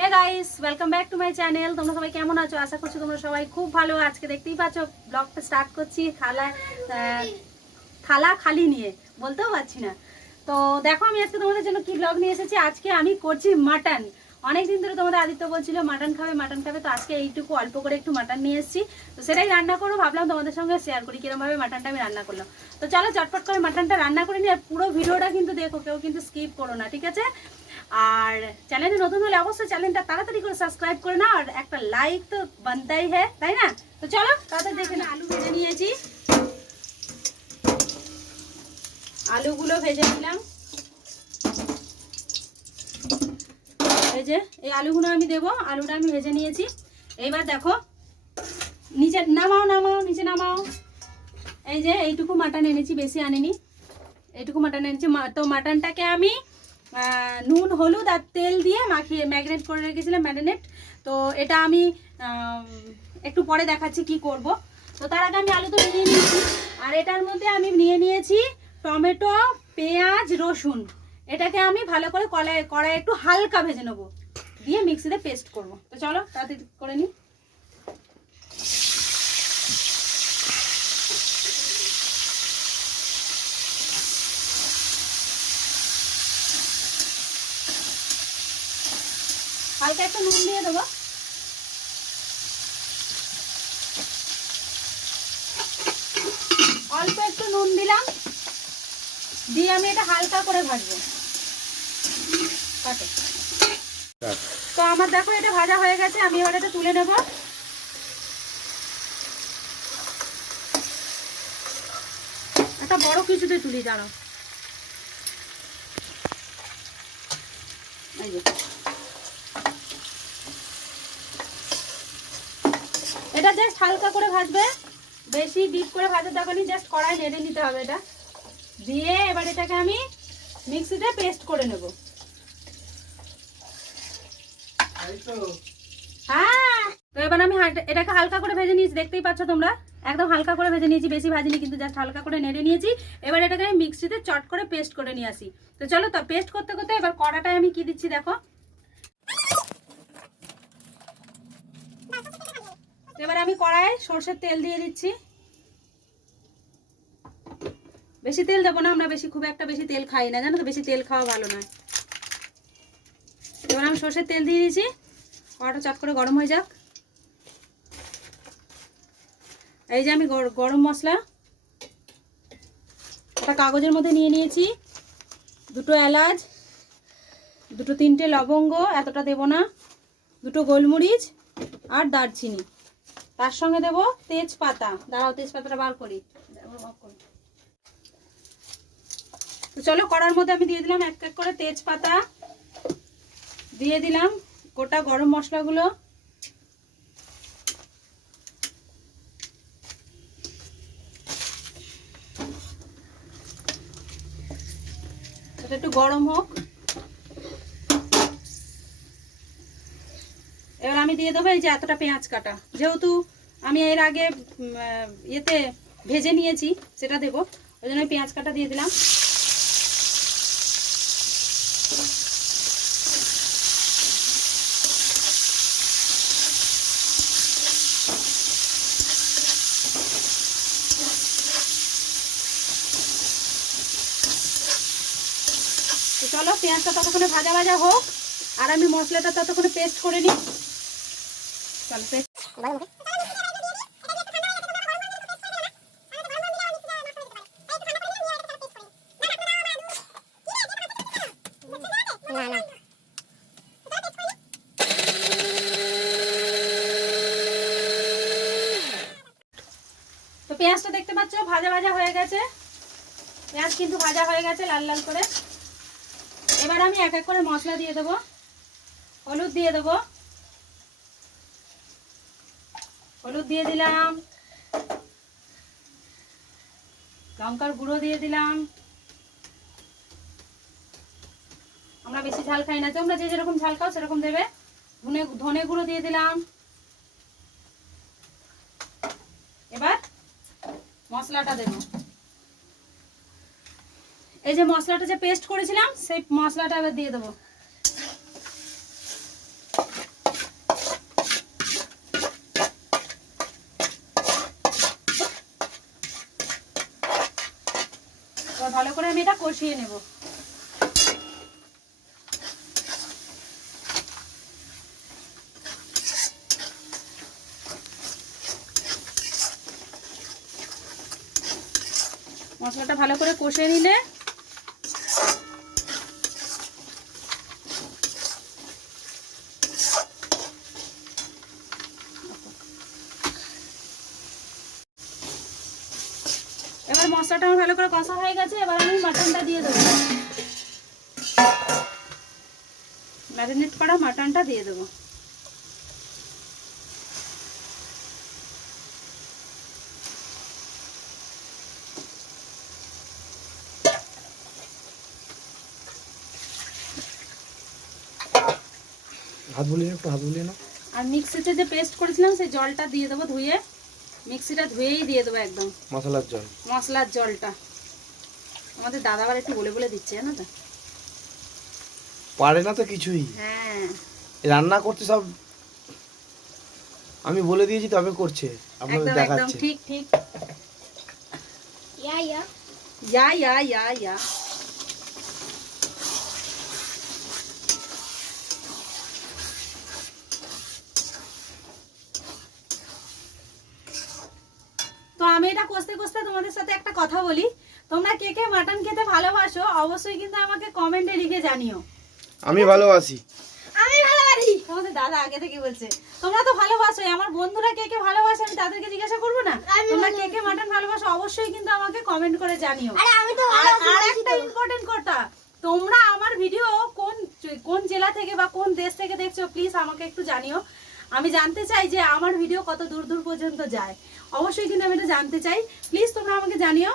Hey guys welcome back to my channel তোমরা সবাই কেমন আছো? আশা করছি তোমরা সবাই খুব ভালো। আজকে দেখতেই পাচ্ছ ব্লগটা স্টার্ট করছি থালা থালা খালি নিয়ে, বলতেও পারছি না। তো দেখো, আমি আজকে তোমাদের জন্য কি ব্লগ নিয়ে এসেছি? আজকে আমি করছি মাটন অনেকদিন ধরে তোমাদের আদিত্য বলছিল মাটন খাবে মাটন খাবে। তো আজকে এইটুকু অল্প করে একটু মাটন নিয়ে এসেছি। তো সেটাই রান্না করব, ভাবলাম তোমাদের সঙ্গে শেয়ার করি কিরমভাবে মাটনটা আমি রান্না করলাম। তো চলো, চটপট করে মাটনটা রান্না করে আর পুরো ভিডিওটা কিন্তু দেখো, কেউ কিন্তু স্কিপ করো না, ঠিক আছে? আর চ্যানেলে নতুন হলে অবশ্যই চ্যানেলটা তাড়াতাড়ি করে সাবস্ক্রাইব করে নাও, আর একটা লাইক তো বানতাই হ্যাঁ তাই না? তো চলো তাদের দেখে আলু ভেজে নিয়েছি। আলুগুলো ভেজে নিলাম। এই যে, এই আলুগুলো আমি দেবো, আলুটা আমি ভেজে নিয়েছি। এইবার দেখো, নিচে নামাও নামাও, নিচে নামাও। এই যে, এইটুকু মাটন এনেছি, বেশি আনিনি। এইটুকু মাটন এনেছি। তো মাটনটাকে আমি নুন, হলুদ আর তেল দিয়ে মাখিয়ে ম্যাগনেট করে রেখেছিলাম, ম্যারিনেট। তো এটা আমি একটু পরে দেখাচ্ছি কি করব। তো তার আগে আমি আলু তো নিয়ে নিয়েছি। আর এটার মধ্যে আমি নিয়ে নিয়েছি টমেটো, পেঁয়াজ, রসুন। এটাকে আমি ভালো করে কড়াই কড়াই একটু হালকা ভেজে নেব। দিয়ে মিক্সিতে পেস্ট করব। তো চলো, তাড়াতাড়ি করে নিই। হালকা একটু নুন দিয়ে দেবো। অল্প একটু নুন দিলাম। দিয়ে আমি এটা হালকা করে ভাজবো। তো আমার দেখো এটা ভাজা হয়ে গেছে, আমি এবার এটা তুলে নেব। একটা বড় কিছুতে তুলি জানো এই যে। এটা জাস্ট হালকা করে ভাজবে। বেশি ডিপ করে ভাজার দরকার নেই জাস্ট কড়াই নেড়ে নিতে হবে এটা। দিয়ে এবার এটাকে আমি মিক্সিতে পেস্ট করে নেব। হ্যাঁ। তো এবার আমি এটাকে হালকা করে ভেজে নিয়েছি দেখতেই পাচ্ছ তোমরা? একদম হালকা করে ভেজে নিয়েছি বেশি ভাজিনি কিন্তু জাস্ট হালকা করে নেড়ে নিয়েছি। এবার এটাকে আমি মিক্সিতে চট করে পেস্ট করে নিয়ে আসি। তো চলো তো পেস্ট করতে করতে এবার কড়াটায় আমি কি দিচ্ছি দেখো? এবার আমি কড়াই সর্ষের তেল দিয়ে দিচ্ছি। বেশি তেল দেবো না, আমরা বেশি খুব একটা বেশি তেল খাই না, জানো তো? বেশি তেল খাওয়া ভালো নয়। এবার আমি সর্ষের তেল দিয়ে দিয়েছি। কড়াটা চট করে গরম হয়ে যাক। এই যে আমি গর- গরম মশলা একটা কাগজের মধ্যে নিয়ে নিয়েছি। দুটো এলাচ, দুটো তিনটে লবঙ্গ, এতটা দেবো না। দুটো গোলমরিচ আর দারচিনি। তার সঙ্গে দেবো তেজপাতা। দাঁড়াও, তেজপাতাটা বার করি। চলো, কড়ার মধ্যে আমি দিয়ে দিলাম এক এক করে তেজপাতা। দিয়ে দিলাম গোটা গরম মশলাগুলো। এটা একটু গরম হোক। এবার আমি দিয়ে দেবো এই যে এতটা পেঁয়াজ কাটা। যেহেতু আমি এর আগে ইয়েতে ভেজে নিয়েছি, সেটা দেবো। ওই জন্য পেঁয়াজ কাটা দিয়ে দিলাম। চলো, পেঁয়াজটা ততক্ষণে ভাজা ভাজা হোক, আর আমি মশলাটা ততক্ষণে পেস্ট করে নিই। চলো পেঁয়াজটা দেখতে পাচ্ছ ভাজা ভাজা হয়ে গেছে। পেঁয়াজ কিন্তু ভাজা হয়ে গেছে লাল লাল করে। এবার আমি এক এক করে মশলা দিয়ে দেবো। হলুদ দিয়ে দেবো। হলুদ দিয়ে দিলাম। লঙ্কার গুঁড়ো দিয়ে দিলাম। আমরা বেশি ঝাল খাই না। তোমরা যে যেরকম ঝাল খাও সেরকম দেবে। ধনে ধনে গুঁড়ো দিয়ে দিলাম। এবার মশলাটা দেবো। এই যে মশলাটা যে পেস্ট করেছিলাম, সেই মশলাটা এবার দিয়ে দেবো ভালো করে আমি এটা কষিয়ে নেব। মশলাটা ভালো করে কষে নিলে এবার মশলাটা আমার ভালো করে কষা হয়ে গেছে এবার আমি মাটনটা দিয়ে দেবো। ম্যারিনেট করা মাটনটা দিয়ে দেবো। হাত বুলিয়ে একটু হাত বুলিয়ে না আর মিক্সিতে যে পেস্ট করেছিলাম সেই জলটা দিয়ে দেবো ধুয়ে। মিক্সিটা ধুয়েই দিয়ে দেবো একদম। মশলার জল। মশলার জলটা। আমাদের দাদা আবার একটু বলে বলে দিচ্ছে জানো তো? পারে না তো কিছুই। হ্যাঁ। রান্না করতে সব আমি বলে দিয়েছি তবে করছে। আপনাদের দেখাচ্ছে। ঠিক ঠিক। Ja, ja. ইয়া ইয়া ইয়া ইয়া। আমি এটা কষতে কষতে তোমাদের সাথে একটা কথা বলি। তোমরা কে কে মাটন খেতে ভালোবাসো অবশ্যই কিন্তু আমাকে কমেন্টে লিখে জানিও। আমি ভালোবাসি। আমি ভালোবাসি। তোমাদের দাদা আগে থেকে বলছে তোমরা তো ভালোবাসো আমার বন্ধুরা কে কে ভালোবাসে আমি তাদেরকে জিজ্ঞাসা করব না? তোমরা কে কে মাটন ভালোবাসো অবশ্যই কিন্তু আমাকে কমেন্ট করে জানিও। আরে আমি তো আর ভালোবাসি আর একটা ইম্পর্টেন্ট কথা তোমরা আমার ভিডিও কোন কোন জেলা থেকে বা কোন দেশ থেকে দেখছ প্লিজ আমাকে একটু জানিও। আমি জানতে চাই যে আমার ভিডিও কত দূর দূর পর্যন্ত যায়। অবশ্যই কিন্তু আমি এটা জানতে চাই। প্লিজ তোমরা আমাকে জানিও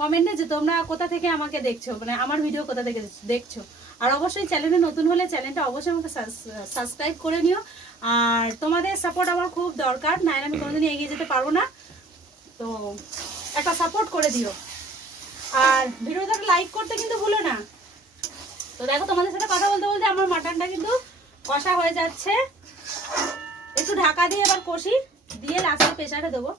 কমেন্টে যে তোমরা কোথা থেকে আমাকে দেখছ মানে আমার ভিডিও কোথা থেকে দেখছ। আর অবশ্যই চ্যানেলে নতুন হলে চ্যানেলটা অবশ্যই আমাকে সাবস্ক্রাইব করে নিও। আর তোমাদের সাপোর্ট আমার খুব দরকার, নাহলে আমি কোনোদিনই এগিয়ে যেতে পারব না। তো একটা সাপোর্ট করে দিও। আর ভিডিওটাকে লাইক করতে কিন্তু ভুলো না। তো দেখো তোমাদের সাথে কথা বলতে বলতে আমার মাটনটা কিন্তু কষা হয়ে যাচ্ছে। একটু ঢাকা দিয়ে এবার কষি, দিয়ে লাস্টে প্রেসারে দেবো।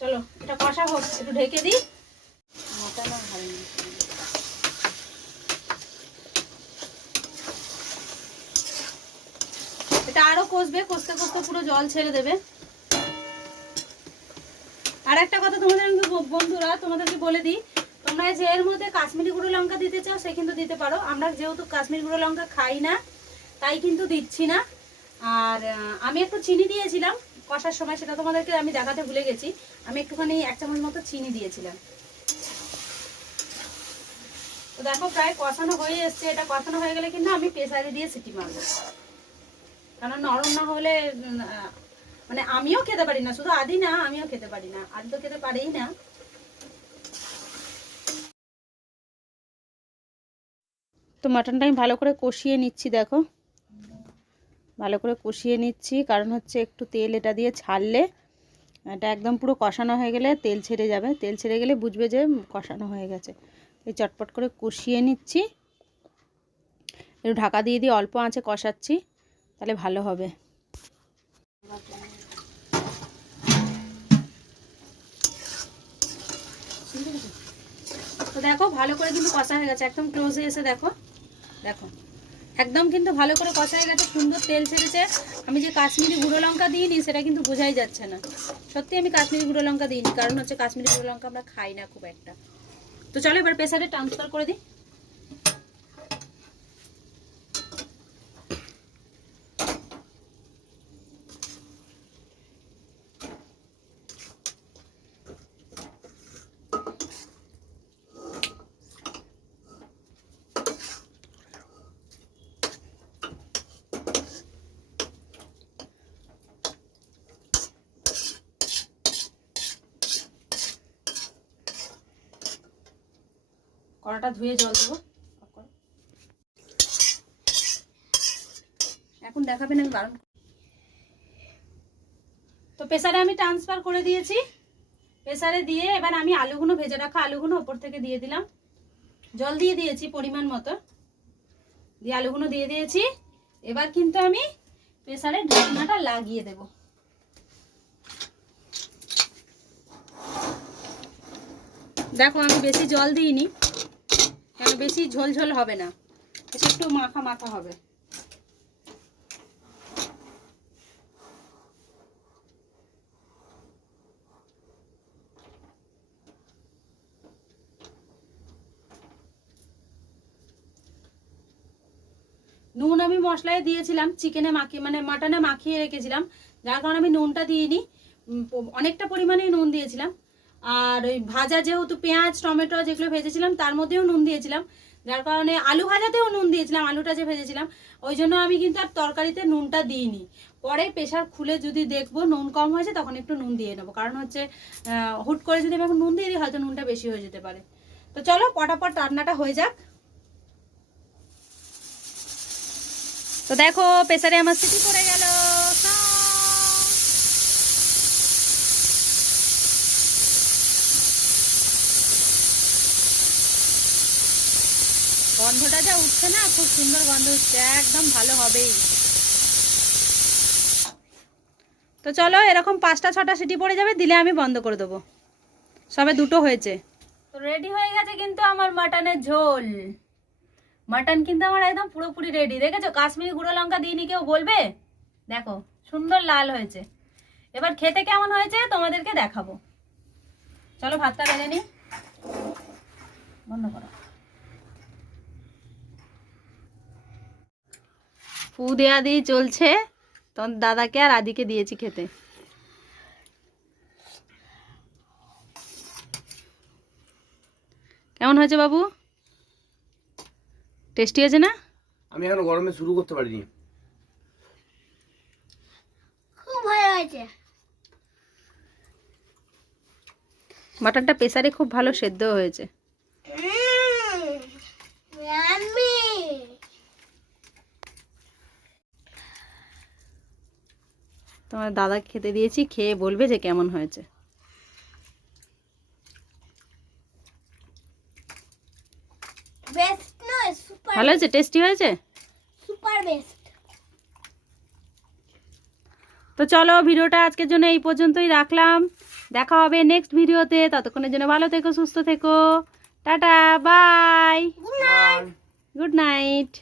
চলো, এটা কষা হোক, একটু ঢেকে দিই। এটা আরও কষবে, কষতে কষতে পুরো জল ছেড়ে দেবে। আর একটা কথা তোমাদের আমি বন্ধুরা, তোমাদেরকে বলে দিই, তোমরা যে এর মধ্যে কাশ্মীরি গুঁড়ো লঙ্কা দিতে চাও সে কিন্তু দিতে পারো। আমরা যেহেতু কাশ্মীরি গুঁড়ো লঙ্কা খাই না, তাই কিন্তু দিচ্ছি না। আর আমি একটু চিনি দিয়েছিলাম কষার সময়, সেটা তোমাদেরকে আমি দেখাতে ভুলে গেছি। আমি একটুখানি এক চামচ মতো চিনি দিয়েছিলাম। তো দেখো, প্রায় কষানো হয়ে এসছে। এটা কষানো হয়ে গেলে কিন্তু আমি প্রেসারে দিয়ে সিটি মারবো। কারণ নরম না হলে মানে আমিও খেতে পারি না। শুধু আদি না, আমিও খেতে পারি না। আদি তো খেতে পারেই না। তো মাটনটা আমি ভালো করে কষিয়ে নিচ্ছি, দেখো। ভালো করে কষিয়ে নিচ্ছি, কারণ হচ্ছে একটু তেল এটা দিয়ে ছাড়লে এটা একদম পুরো কষানো হয়ে গেলে তেল ছেড়ে যাবে। তেল ছেড়ে গেলে বুঝবে যে কষানো হয়ে গেছে। এই চটপট করে কষিয়ে নিচ্ছি। একটু ঢাকা দিয়ে দিয়ে অল্প আঁচে কষাচ্ছি, তাহলে ভালো হবে। তো দেখো, ভালো করে কিন্তু কষা হয়ে গেছে, একদম ক্লোজে এসে দেখো। দেখো। একদম কিন্তু ভালো করে কষা হয়ে গেছে, সুন্দর তেল ছেড়েছে। আমি যে কাশ্মীরি গুঁড়ো লঙ্কা দিইনি, সেটা কিন্তু বোঝাই যাচ্ছে না। সত্যি আমি কাশ্মীরি গুঁড়ো লঙ্কা দিইনি, কারণ হচ্ছে কাশ্মীরি গুঁড়ো লঙ্কা আমরা খাই না খুব একটা। তো চলো এবার প্রেসারে ট্রান্সফার করে দিই। কড়াটা ধুয়ে জল দেবো। এখন দেখাবেন আমি বারণ তো প্রেসারে আমি ট্রান্সফার করে দিয়েছি। প্রেসারে দিয়ে এবার আমি আলুগুলো ভেজে রাখা আলুগুলো ওপর থেকে দিয়ে দিলাম। জল দিয়ে দিয়েছি পরিমাণ মতো। দিয়ে আলুগুলো দিয়ে দিয়েছি। এবার কিন্তু আমি প্রেসারে ঢাকনাটা লাগিয়ে দেব। দেখো আমি বেশি জল দিইনি। কারণ বেশি ঝোল ঝোল হবে না। বেশি একটু মাখা মাখা হবে। নুন আমি মশলায় দিয়েছিলাম, চিকেনে মাখিয়ে মানে মাটনে মাখিয়ে রেখেছিলাম। যার কারণে আমি নুনটা দিইনি। অনেকটা পরিমাণেই নুন দিয়েছিলাম। আর ওই ভাজা যেহেতু পেঁয়াজ, টমেটো যেগুলো ভেজেছিলাম, তার মধ্যেও নুন দিয়েছিলাম। যার কারণে আলু ভাজাতেও নুন দিয়েছিলাম, আলুটা যে ভেজেছিলাম। ওই জন্য আমি কিন্তু আর তরকারিতে নুনটা দিইনি। পরে প্রেশার খুলে যদি দেখব নুন কম হয়েছে, তখন একটু নুন দিয়ে নেব। কারণ হচ্ছে হুট করে যদি আমি এখন নুন দিয়ে দিই, হয়তো নুনটা বেশি হয়ে যেতে পারে। তো চলো, পটাপট রান্নাটা হয়ে যাক। তো দেখো, প্রেসারে আমার সিটি পড়ে গেল। গন্ধটা যা উঠছে না, খুব সুন্দর গন্ধ উঠছে, একদম ভালো হবেই। তো চলো, এরকম পাঁচটা, ছটা সিটি পড়ে যাবে, দিলে আমি বন্ধ করে দেবো। সবে দুটো হয়েছে। তো রেডি হয়ে গেছে কিন্তু আমার মাটনের ঝোল। মাটন কিন্তু আমার একদম পুরোপুরি রেডি দেখেছ? কাশ্মীরি গুঁড়ো লঙ্কা দিইনি কেউ বলবে? দেখো, সুন্দর লাল হয়েছে। এবার খেতে কেমন হয়েছে তোমাদেরকে দেখাবো। চলো, ভাতটা বেড়ে নি। বন্ধ করো। ফু দেয়া দিয়ে চলছে। তখন দাদাকে আর আদিকে দিয়েছি খেতে। কেমন হয়েছে বাবু? টেস্টি হয়েছে না? আমি এখনও গরমে শুরু করতে পারিনি। খুব ভালো হয়েছে। মাটনটা প্রেসারে খুব ভালো সেদ্ধ হয়েছে আমি তোমার দাদাকে খেতে দিয়েছি খেয়ে বলবে যে কেমন হয়েছে। ভালো হয়েছে? টেস্টি হয়েছে? সুপার বেস্ট তো চলো ভিডিওটা আজকের জন্য এই পর্যন্তই রাখলাম। দেখা হবে নেক্সট ভিডিওতে। ততক্ষণের জন্য ভালো থেকো সুস্থ থেকো। Tata bye good night good night